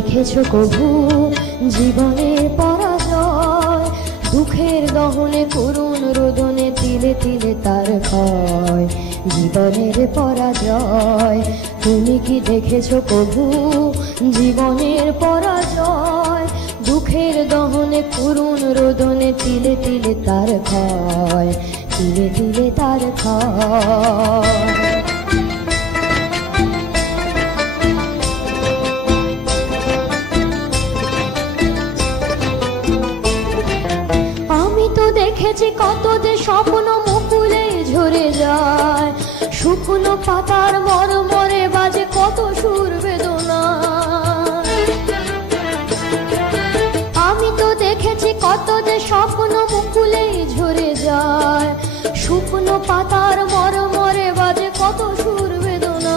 দেখেছো কভু জীবনের পরাজয়? দুঃখের দহনে করুণ রোদনে তিলে তিলে তার ক্ষয়, জীবনের পরাজয়। তুমি কি দেখেছো কভু জীবনের পরাজয়? দুঃখের দহনে করুণ রোদনে তিলে তিলে তার ক্ষয়, তিলে তিলে তার ক্ষয়। দেখেছি কত যে স্বপ্ন মুকুলে ঝরে যায়, শুকনো পাতার মরমরে বাজে কত সুর বেদনা। আমি তো দেখেছি কত যে স্বপ্ন মুকুলে ঝরে যায়, শুকনো পাতার মরমরে বাজে কত সুর বেদনা।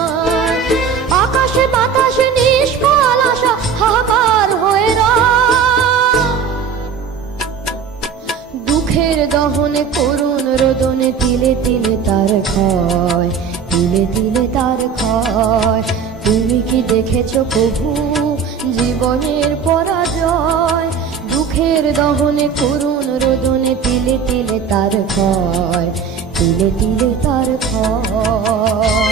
আকাশে বাতাসে নিষ্ফল আশা হাহাকার হয়ে দুঃখের দহনে করুণ রোদনে তিলে তিলে তার ক্ষয়, তিলে তিলে তার ক্ষয়। তুমি কি দেখেছো কভু জীবনের পরাজয়? দুঃখের দহনে করুণ রোদনে তিলে তিলে তার ক্ষয়, তিলে তিলে তার ক্ষয়।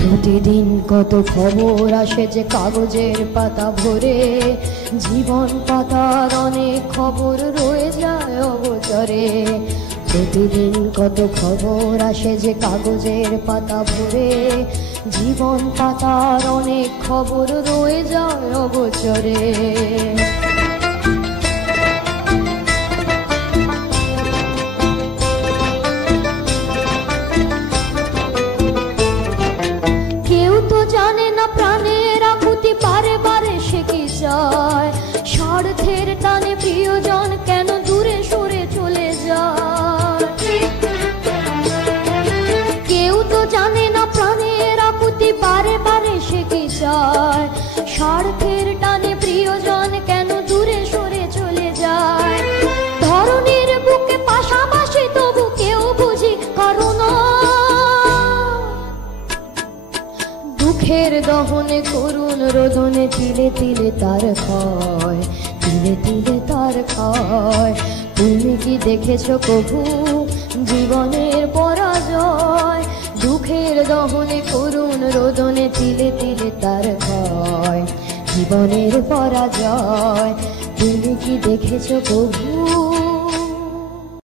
প্রতিদিন কত খবর আসে যে কাগজের পাতা ভরে, জীবন পাতার অনেক খবর রয়ে যায় অগোচরে। প্রতিদিন কত খবর আসে যে কাগজের পাতা ভরে, জীবন পাতার অনেক খবর রয়ে যায় অগোচরে। জানে না প্রাণের আকুতি বারে বারে সে কি চায়, স্বার্থের টানে প্রিয়জন কেন দূরে সরে চলে যায়। কেউ তো জানে না প্রাণের আকুতি বারে বারে সে কি চায়, স্বার্থের টানে প্রিয়জন কেন দূরে সরে চলে যায়। ধরনীর বুকে পাশাপাশি তবু কেউ বুঝি কারণ দুঃখের দহনে করুণ রোদনে তিলে তিলে তার ক্ষয়, তিলে তিলে তার ক্ষয়। তুমি কি দেখেছো কভু জীবনের পরাজয়? দুঃখের দহনে করুণ রোদনে তিলে তিলে তার ক্ষয়, জীবনের পরাজয়। তুমি কি দেখেছো কভু?